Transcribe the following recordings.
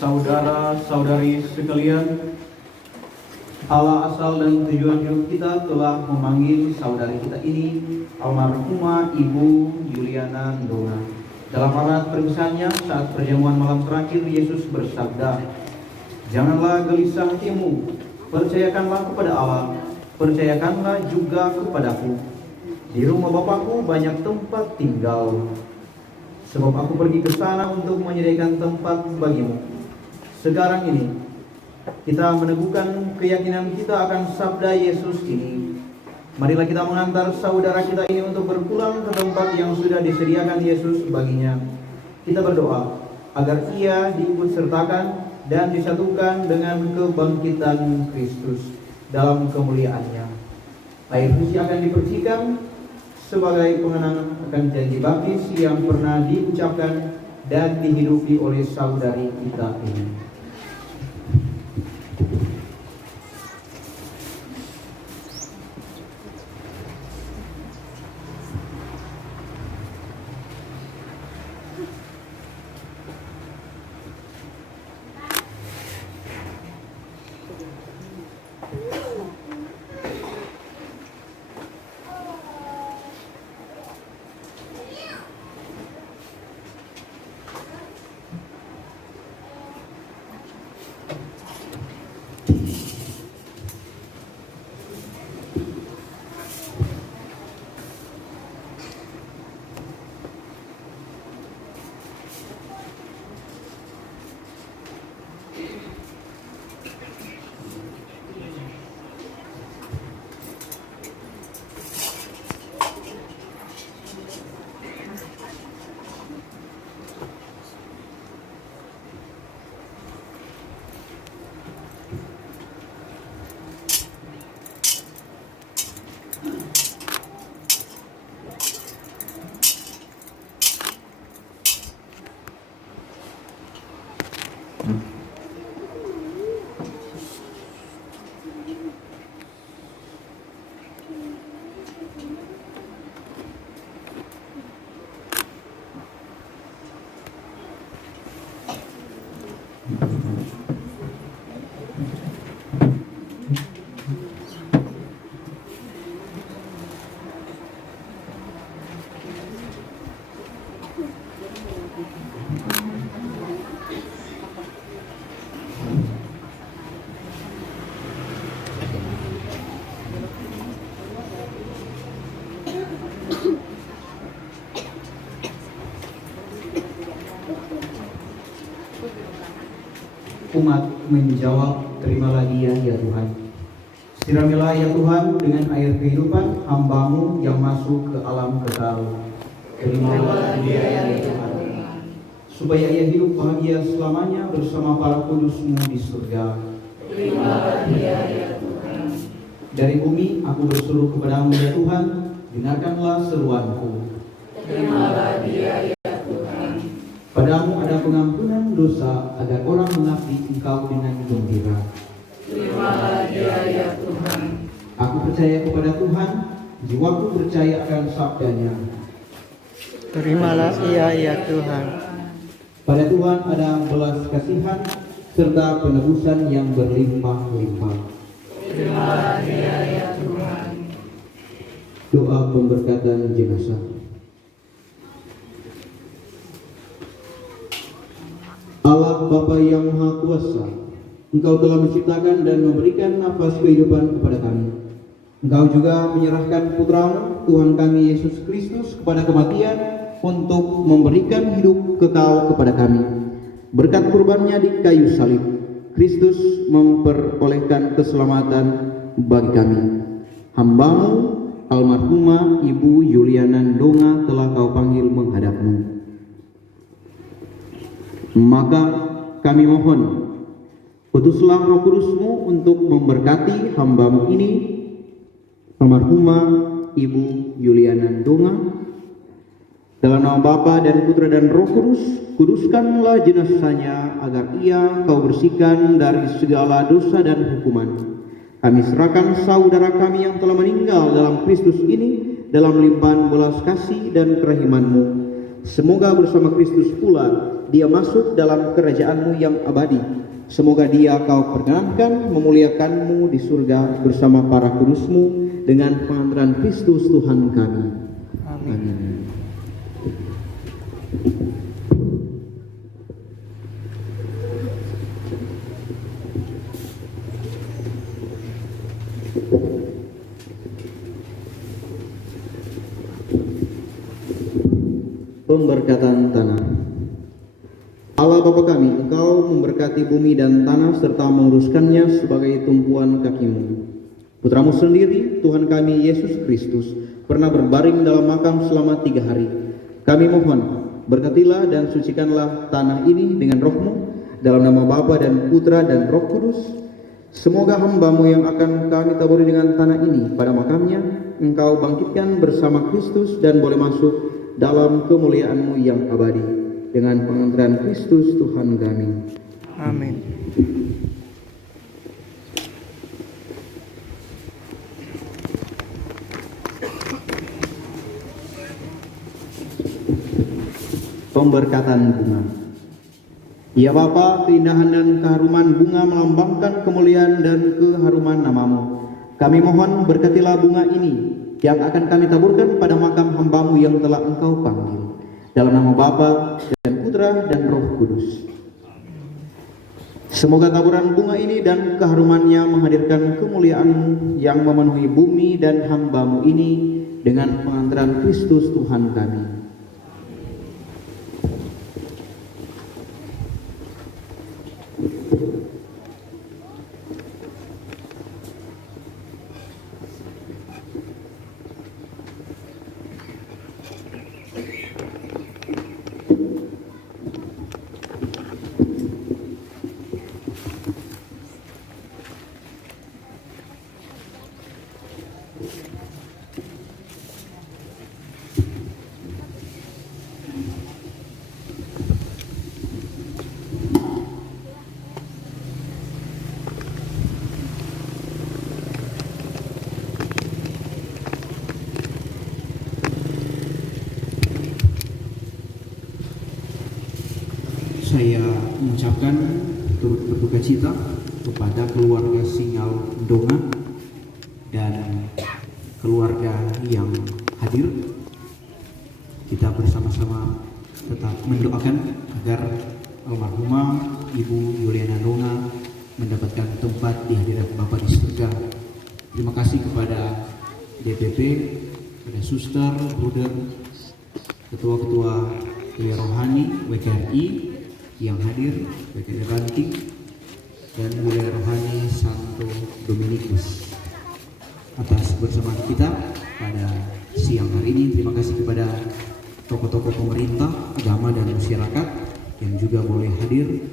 Saudara-saudari sekalian, Allah asal dan tujuan hidup kita telah memanggil saudari kita ini, almarhumah Ibu Yuliana Ndonga. Dalam alat perpisahannya saat perjamuan malam terakhir, Yesus bersabda, "Janganlah gelisah hatimu, percayakanlah kepada Allah, percayakanlah juga kepadaku. Di rumah Bapakku banyak tempat tinggal. Sebab aku pergi ke sana untuk menyediakan tempat bagimu." Sekarang ini kita meneguhkan keyakinan kita akan sabda Yesus ini. Marilah kita mengantar saudara kita ini untuk berpulang ke tempat yang sudah disediakan Yesus baginya. Kita berdoa agar ia diikut sertakan dan disatukan dengan kebangkitan Kristus dalam kemuliaannya. Air suci akan dipercikan sebagai pengenang akan janji baptis yang pernah diucapkan dan dihidupi oleh saudari kita ini. Umat menjawab, "Terimalah dia ya Tuhan." Siramilah ya Tuhan dengan air kehidupan hamba-Mu yang masuk ke alam kekal. Terimalah dia ya Tuhan, supaya ia hidup bahagia selamanya bersama para kudus-Mu di surga. Terimalah dia ya Tuhan. Dari bumi aku berseru kepada-Mu ya Tuhan, dengarkanlah seruanku. Terimalah dia ya Tuhan. Padamu ada pengampunan dosa agar orang mengabdi Engkau dengan gembira. Terimalah dia ya Tuhan. Aku percaya kepada Tuhan, jiwaku percaya akan sabdanya. Terimalah ia ya Tuhan. Pada Tuhan ada belas kasihan serta penebusan yang berlimpah-limpah. Terimalah dia ya Tuhan. Doa pemberkatan jenazah. Allah Bapa yang Maha Kuasa, Engkau telah menciptakan dan memberikan nafas kehidupan kepada kami. Engkau juga menyerahkan Putra-Mu, Tuhan kami Yesus Kristus, kepada kematian untuk memberikan hidup kekal kepada kami. Berkat kurbannya di kayu salib, Kristus memperolehkan keselamatan bagi kami. Hamba-Mu, almarhumah Ibu Yuliana Ndonga telah Kau panggil menghadap-Mu. Maka kami mohon, utuslah Roh Kudus-Mu untuk memberkati hamba-Mu ini, almarhumah Ibu Yuliana Ndonga. Dalam nama Bapa dan Putra dan Roh Kudus, kuduskanlah jenazahnya agar ia Kau bersihkan dari segala dosa dan hukuman. Kami serahkan saudara kami yang telah meninggal dalam Kristus ini dalam limpahan belas kasih dan kerahiman-Mu. Semoga bersama Kristus pula dia masuk dalam kerajaan-Mu yang abadi. Semoga dia Kau perkenankan memuliakan-Mu di surga bersama para kudus-Mu dengan pengantaran Kristus Tuhan kami. Amin. Pemberkatan tanah. Allah Bapa kami, Engkau memberkati bumi dan tanah serta menguruskannya sebagai tumpuan kaki-Mu. Putramu sendiri, Tuhan kami Yesus Kristus, pernah berbaring dalam makam selama 3 hari. Kami mohon, berkatilah dan sucikanlah tanah ini dengan Roh-Mu, dalam nama Bapa dan Putra dan Roh Kudus. Semoga hamba-Mu yang akan kami taburi dengan tanah ini pada makamnya, Engkau bangkitkan bersama Kristus dan boleh masuk dalam kemuliaan-Mu yang abadi dengan pengantaran Kristus Tuhan kami. Amin. Pemberkatan bunga. Ya Bapa, keindahan dan keharuman bunga melambangkan kemuliaan dan keharuman nama-Mu. Kami mohon berkatilah bunga ini yang akan kami taburkan pada makam hamba-Mu yang telah Engkau panggil. Dalam nama Bapa dan Putra dan Roh Kudus. Semoga taburan bunga ini dan keharumannya menghadirkan kemuliaan-Mu yang memenuhi bumi dan hamba-Mu ini dengan pengantaran Kristus Tuhan kami. Saya mengucapkan turut berduka cita kepada keluarga Singal Ndonga dan keluarga yang hadir. Kita bersama-sama tetap mendoakan agar almarhumah Ibu Yuliana Ndonga mendapatkan tempat di hadirat Bapa di surga. Terima kasih kepada DPP, kepada suster, bruder, ketua-ketua kuliah rohani WKRI yang hadir, WKRI Ranting, dan wilayah rohani Santo Dominikus atas bersama kita pada siang hari ini. Terima kasih kepada tokoh-tokoh pemerintah, agama, dan masyarakat yang juga boleh hadir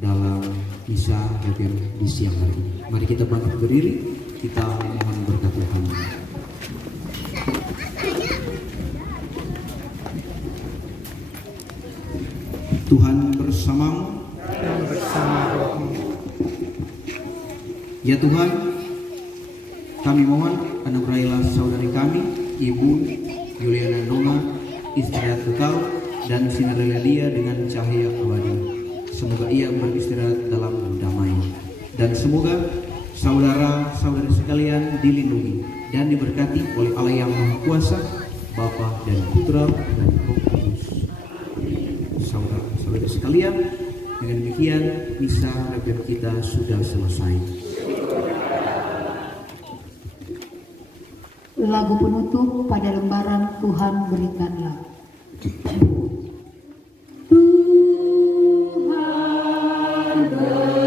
dalam misa Requiem di siang hari ini. Mari kita bangkit berdiri, kita mohon berkat Tuhan. Tuhan bersamamu Dan bersama rohmu. Ya Tuhan, kami mohon anugerahilah saudari kami, Ibu Yuliana Ndonga, istirahat kekal dan sinarilah dia dengan cahaya abadi. Semoga ia beristirahat dalam damai, dan semoga saudara-saudari sekalian dilindungi dan diberkati oleh Allah yang Maha Kuasa, Bapa dan Putra dan Roh Kudus. Saudara-saudari sekalian, dengan demikian misa Requiem kita sudah selesai. Lagu penutup pada lembaran Tuhan berikanlah. Beri pengakuan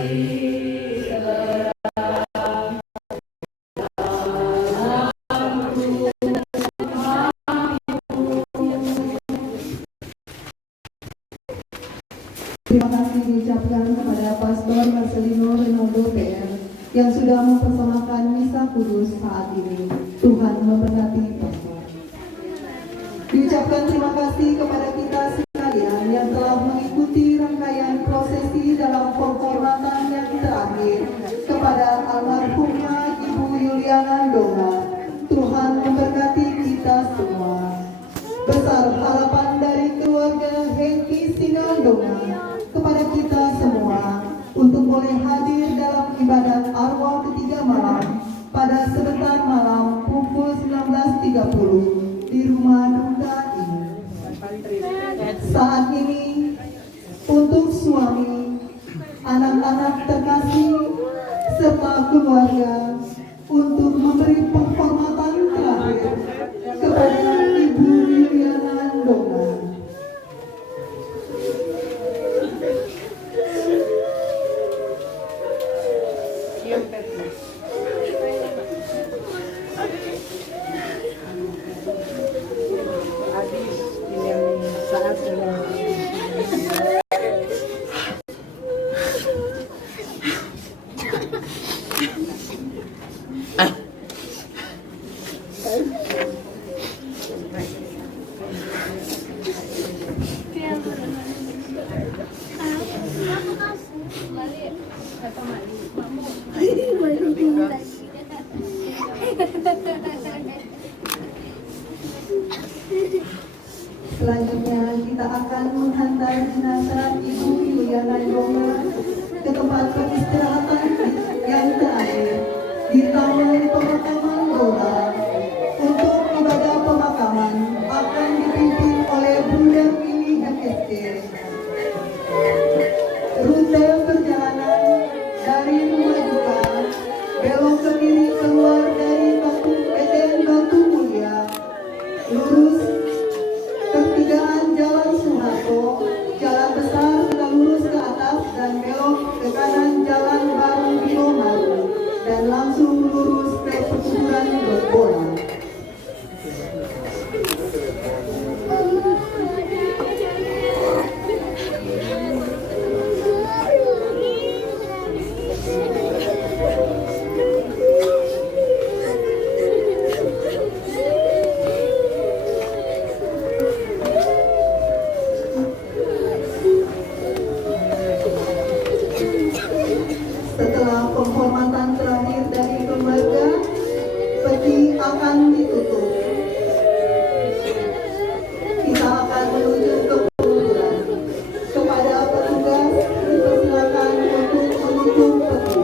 Terima kasih diucapkan kepada Pastor Marcelino Rinaldo PR yang sudah mempersembahkan misa kudus saat ini. Tuhan memberkati Pastor. Diucapkan terima kasih kepada kita sekalian yang telah mengikuti rangkaian prosesi dalam penghormatan yang terakhir kepada almarhumah Ibu Yuliana Ndonga. Tuhan memberkati kita semua. Besar harapan dari keluarga Hengki Sinandonga kepada kita semua untuk boleh hadir dalam ibadat arwah ketiga malam pada sebentar malam pukul 19.30 di rumah duka ini. Saat ini untuk suami, anak-anak terkasih serta keluarga untuk memberi penghormatan terakhir kepada Ibu Yuliana Ndonga. Selanjutnya kita akan menghantar jenazah Ibu Yuliana Ndonga ke tempat peristirahatan yang terakhir di Taman Pemakaman Ndonga. Untuk ibadah pemakaman akan dipimpin oleh Bunda Mini HSD. Rute perjalanan dari rumah duka belok ke kiri keluar dari Batu Mulia, lurus pertigaan Jalan Soeharto, Jalan Besar sudah lurus ke atas dan belok ke kanan Jalan Baru Binomaru dan langsung lurus ke perkuburan Bola. Setelah penghormatan terakhir dari keluarga, peti akan ditutup. Kita akan menuju ke kuburan. Kepada petugas dipersilakan untuk menutup peti.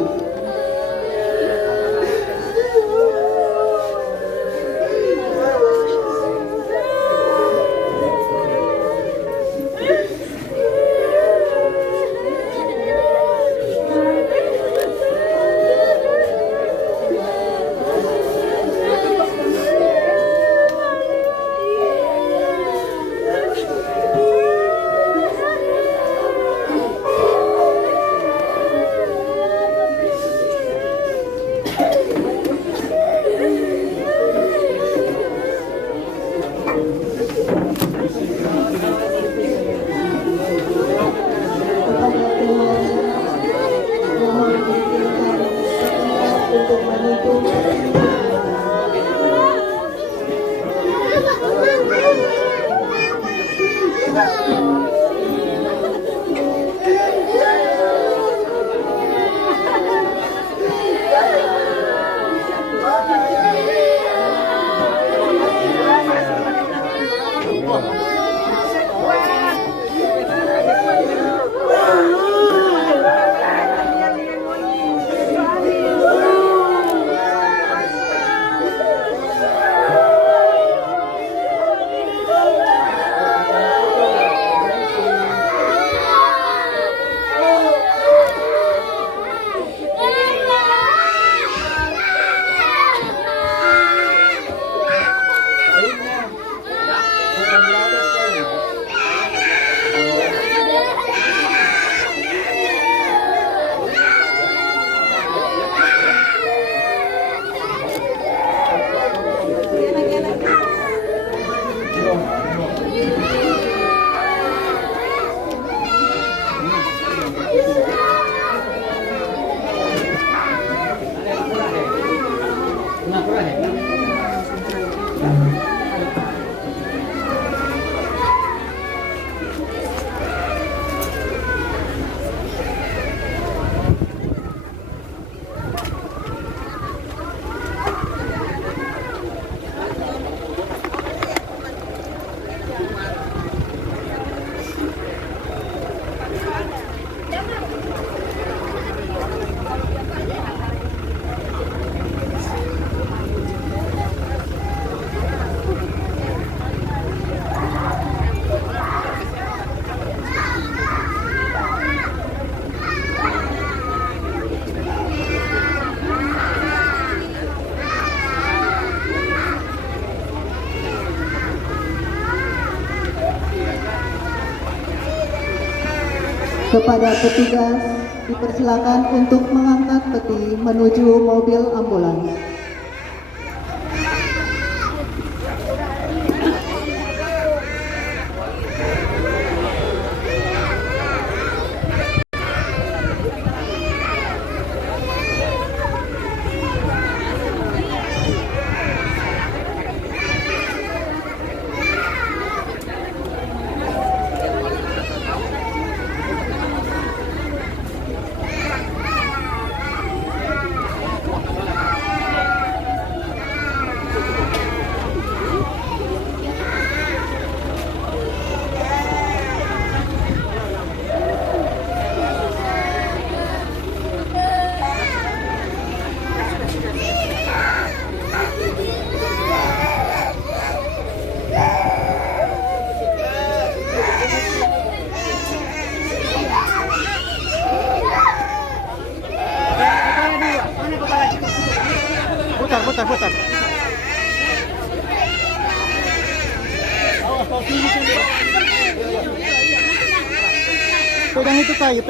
Kepada petugas dipersilakan untuk mengangkat peti menuju mobil ambulans. Putar. Pegang itu kayu.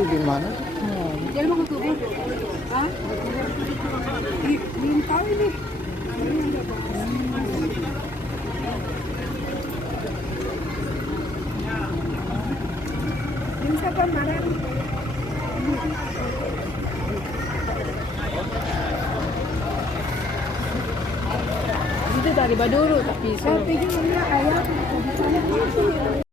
Itu di mana? Jadi mau ketemu? Hah? Belum tahu ini. Ini siapa marah? Itu tadi Baduru tapi saya pikir ayah